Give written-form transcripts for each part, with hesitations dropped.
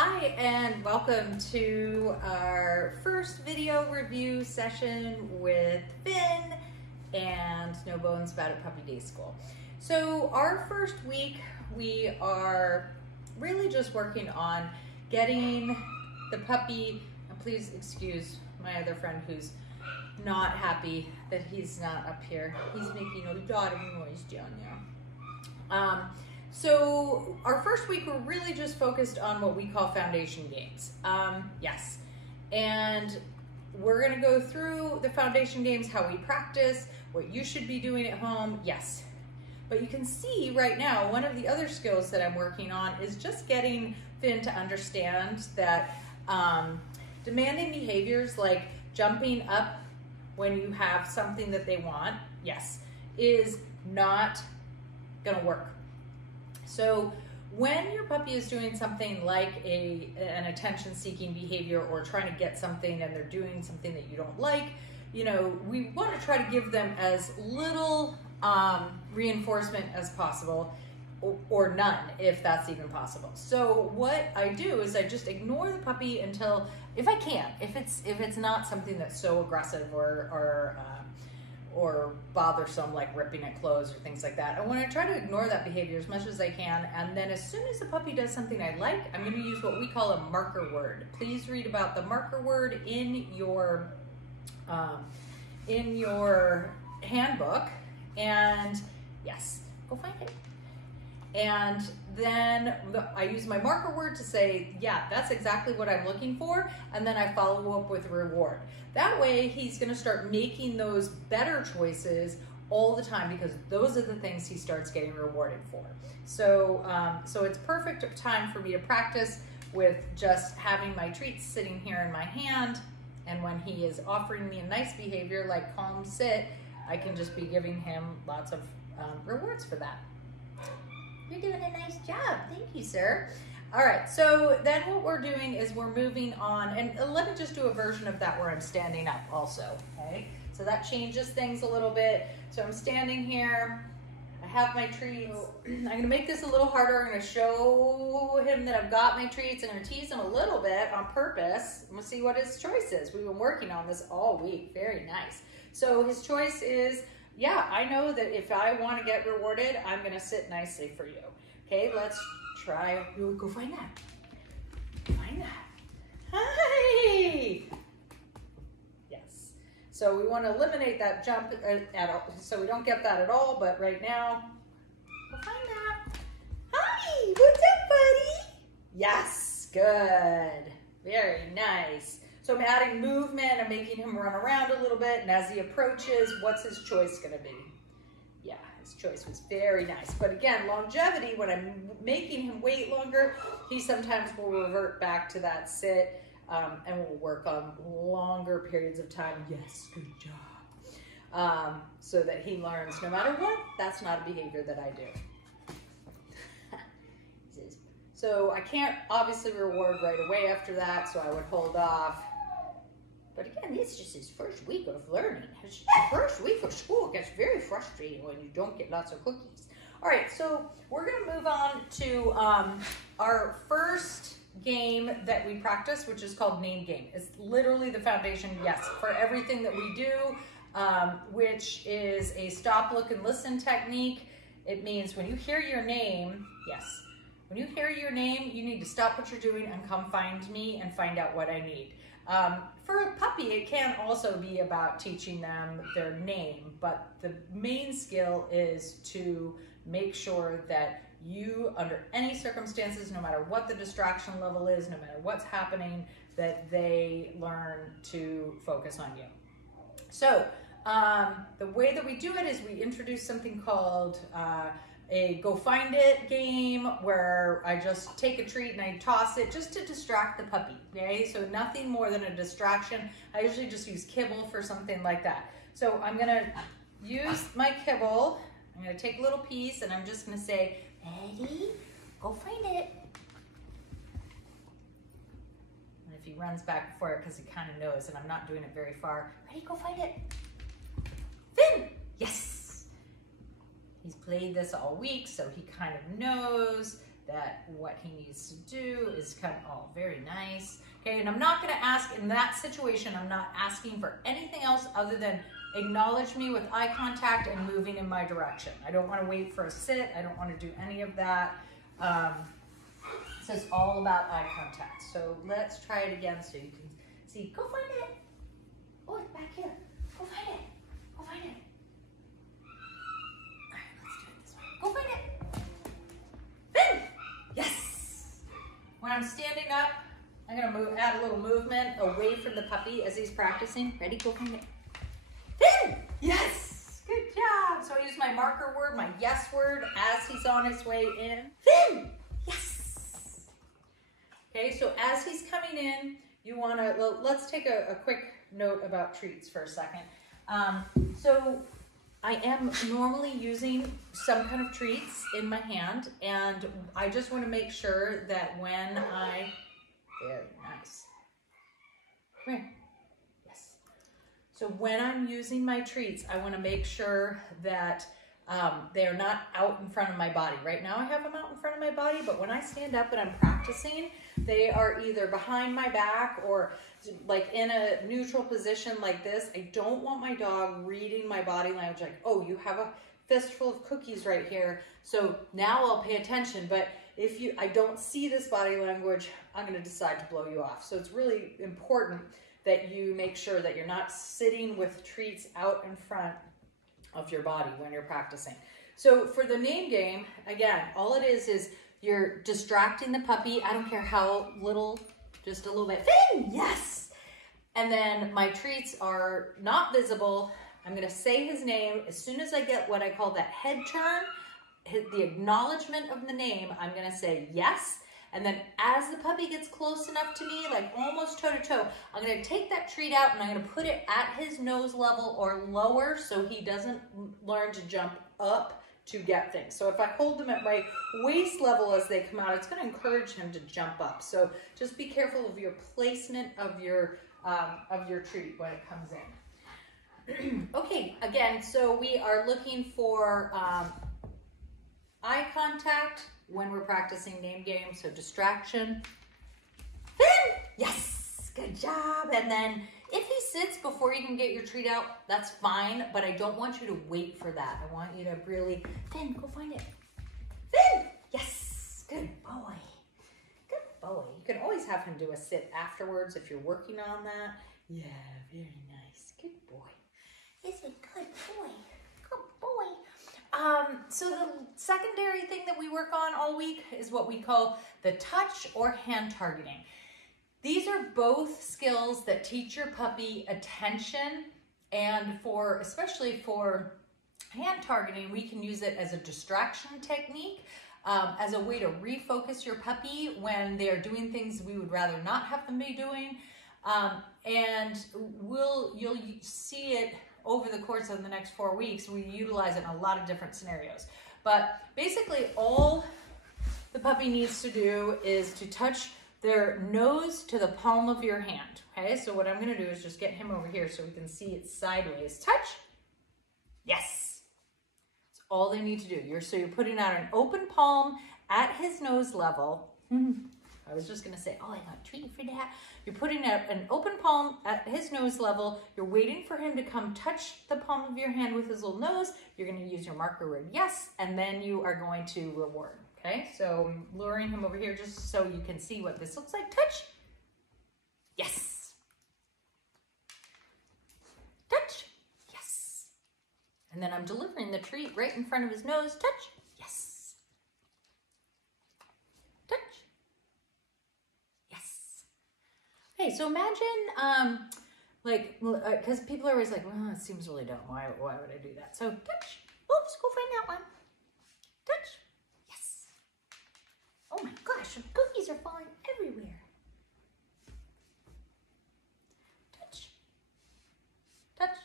Hi, and welcome to our first video review session with Finn and No Bones About It Puppy Day School. So our first week, we are really just working on getting the puppy, and please excuse my other friend who's not happy that he's not up here. He's making a lot of noise down there. So our first week, we're really just focused on what we call foundation games. Yes, and we're gonna go through the foundation games, how we practice, what you should be doing at home, yes. But you can see right now, one of the other skills that I'm working on is just getting Finn to understand that demanding behaviors like jumping up when you have something that they want, yes, is not gonna work. So when your puppy is doing something like an attention-seeking behavior or trying to get something and they're doing something that you don't like, you know, we want to try to give them as little reinforcement as possible, or none if that's even possible. So what I do is I just ignore the puppy until, if I can, if it's not something that's so aggressive or bothersome, like ripping at clothes or things like that. I want to try to ignore that behavior as much as I can, and then as soon as the puppy does something I like, I'm going to use what we call a marker word. Please read about the marker word in your handbook, and yes, go find it. And then I use my marker word to say, yeah, that's exactly what I'm looking for, and then I follow up with a reward. That way, he's gonna start making those better choices all the time because those are the things he starts getting rewarded for. So, so it's perfect time for me to practice with just having my treats sitting here in my hand, and when he is offering me a nice behavior like calm sit, I can just be giving him lots of rewards for that. You're doing a nice job. Thank you, sir. All right, so then what we're doing is we're moving on, and let me just do a version of that where I'm standing up also, okay? So that changes things a little bit. So I'm standing here, I have my treats. I'm gonna make this a little harder. I'm gonna show him that I've got my treats. I'm gonna tease him a little bit on purpose. I'm gonna see what his choice is. We've been working on this all week, very nice. So his choice is, yeah, I know that if I want to get rewarded, I'm going to sit nicely for you. Okay, let's try. Go find that. Find that. Hi. Yes. So we want to eliminate that jump so we don't get that at all. But right now, go find that. Hi. What's up, buddy? Yes. Good. Very nice. So I'm adding movement, I'm making him run around a little bit, and as he approaches, what's his choice gonna be? Yeah, his choice was very nice. But again, longevity, when I'm making him wait longer, he sometimes will revert back to that sit, and we'll work on longer periods of time. Yes, good job. So that he learns, no matter what, that's not a behavior that I do. So I can't obviously reward right away after that, so I would hold off. But again, this is just his first week of learning. His first week of school. It gets very frustrating when you don't get lots of cookies. All right, so we're gonna move on to our first game that we practice, which is called Name Game. It's literally the foundation, yes, for everything that we do, which is a stop, look, and listen technique. It means when you hear your name, yes, when you hear your name, you need to stop what you're doing and come find me and find out what I need. For a puppy, it can also be about teaching them their name, but the main skill is to make sure that you, under any circumstances, no matter what the distraction level is, no matter what's happening, that they learn to focus on you. So the way that we do it is we introduce something called a go find it game, where I just take a treat and I toss it just to distract the puppy, okay? So nothing more than a distraction. I usually just use kibble for something like that. So I'm gonna use my kibble. I'm gonna take a little piece and I'm just gonna say, Eddie, go find it. And if he runs back for it, because he kind of knows and I'm not doing it very far, ready, go find it. Finn, yes. He's played this all week, so he kind of knows that what he needs to do is come, oh, very nice. Okay, and I'm not gonna ask, in that situation, I'm not asking for anything else other than acknowledge me with eye contact and moving in my direction. I don't wanna wait for a sit. I don't wanna do any of that. This is all about eye contact. So let's try it again so you can see. Go find it. Oh, it's back here. Go find it. Go find it. All right, let's do it this way. Go find it. Finn! Yes! When I'm standing up, I'm gonna add a little movement away from the puppy as he's practicing. Ready? Go find it. Finn! Yes! Good job. So I use my marker word, my yes word, as he's on his way in. Finn! Yes! Okay, so as he's coming in, you wanna, let's take a quick note about treats for a second. So I am normally using some kind of treats in my hand, and I just wanna make sure that when very nice. Come here. Yes. So when I'm using my treats, I wanna make sure that they are not out in front of my body. Right now I have them out in front of my body, but when I stand up and I'm practicing, they are either behind my back or like in a neutral position like this. I don't want my dog reading my body language like, oh, you have a fistful of cookies right here, so now I'll pay attention. But if I don't see this body language, I'm gonna decide to blow you off. So it's really important that you make sure that you're not sitting with treats out in front of your body when you're practicing. So for the name game, again, all it is you're distracting the puppy. I don't care how little, just a little bit. Finn, yes! And then my treats are not visible. I'm gonna say his name. As soon as I get what I call that head turn, the acknowledgement of the name, I'm gonna say yes. And then as the puppy gets close enough to me, like almost toe to toe, I'm gonna take that treat out and I'm gonna put it at his nose level or lower so he doesn't learn to jump up to get things. So if I hold them at my waist level as they come out, it's gonna encourage him to jump up. So just be careful of your placement of your treat when it comes in. Okay, again, so we are looking for eye contact when we're practicing name games, so distraction. Finn! Yes! Good job! And then if he sits before you can get your treat out, that's fine, but I don't want you to wait for that. I want you to really, Finn, go find it. Finn! Yes! Good boy. Good boy. You can always have him do a sit afterwards if you're working on that. Yeah, very nice. Good boy. He's a good boy. Good boy. So the secondary thing that we work on all week is what we call the touch or hand targeting. These are both skills that teach your puppy attention, and especially for hand targeting, we can use it as a distraction technique, as a way to refocus your puppy when they're doing things we would rather not have them be doing. And you'll see it over the course of the next 4 weeks. We utilize it in a lot of different scenarios. But basically all the puppy needs to do is to touch their nose to the palm of your hand. Okay, so what I'm gonna do is just get him over here so we can see it sideways. Touch. Yes. That's all they need to do. So you're putting out an open palm at his nose level. I was just gonna say, oh, I got a treat for that. You're putting out an open palm at his nose level. You're waiting for him to come touch the palm of your hand with his little nose. You're gonna use your marker word, yes, and then you are going to reward, okay? So I'm luring him over here just so you can see what this looks like. Touch, yes. Touch, yes. And then I'm delivering the treat right in front of his nose. Touch, yes. Okay, so imagine, because people are always like, well, it seems really dumb. Why would I do that? So touch. Oops, go find that one. Touch. Yes. Oh my gosh, the cookies are falling everywhere. Touch. Touch.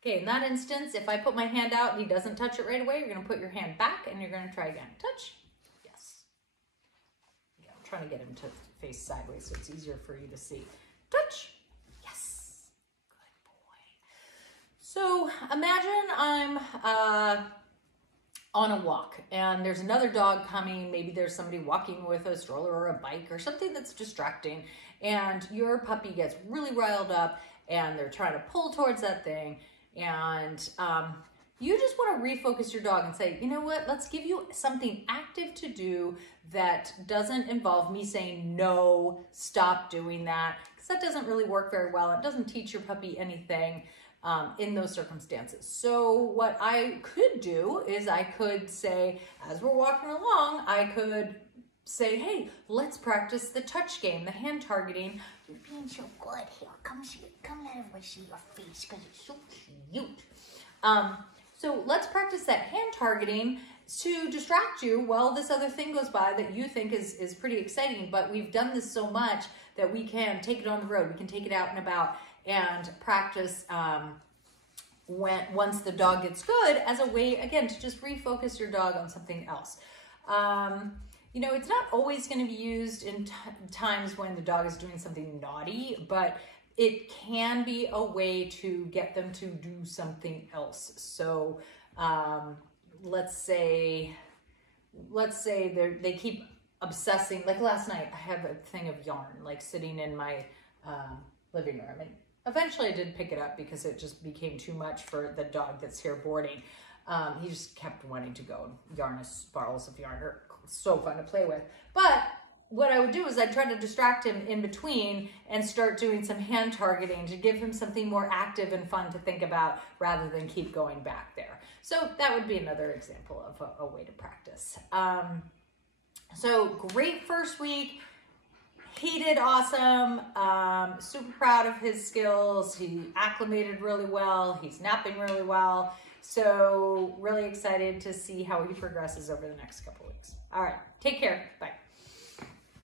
Okay, in that instance, if I put my hand out and he doesn't touch it right away, you're going to put your hand back and you're going to try again. Touch. Yes. Yeah, I'm trying to get him to face sideways so it's easier for you to see. Touch. Yes. Good boy. So imagine I'm on a walk and there's another dog coming, maybe there's somebody walking with a stroller or a bike or something that's distracting, and your puppy gets really riled up and they're trying to pull towards that thing, and you just want to refocus your dog and say, you know what, let's give you something active to do that doesn't involve me saying, no, stop doing that, because that doesn't really work very well. It doesn't teach your puppy anything in those circumstances. So what I could do is I could say, as we're walking along, I could say, hey, let's practice the touch game, the hand targeting. You're being so good. Here, come let everyone see your face because it's so cute. So let's practice that hand targeting to distract you while this other thing goes by that you think is pretty exciting, but we've done this so much that we can take it on the road, we can take it out and about and practice once the dog gets good, as a way, again, to just refocus your dog on something else. You know, it's not always going to be used in times when the dog is doing something naughty, but it can be a way to get them to do something else. So let's say they keep obsessing. Like last night, I have a thing of yarn like sitting in my living room, and eventually I did pick it up because it just became too much for the dog that's here boarding. He just kept wanting to go and yarn us barrels of yarn. Are so fun to play with. But what I would do is I'd try to distract him in between and start doing some hand targeting to give him something more active and fun to think about rather than keep going back there. So that would be another example of a way to practice. So great first week. He did awesome. Super proud of his skills. He acclimated really well. He's napping really well. So really excited to see how he progresses over the next couple weeks. All right, take care. Bye.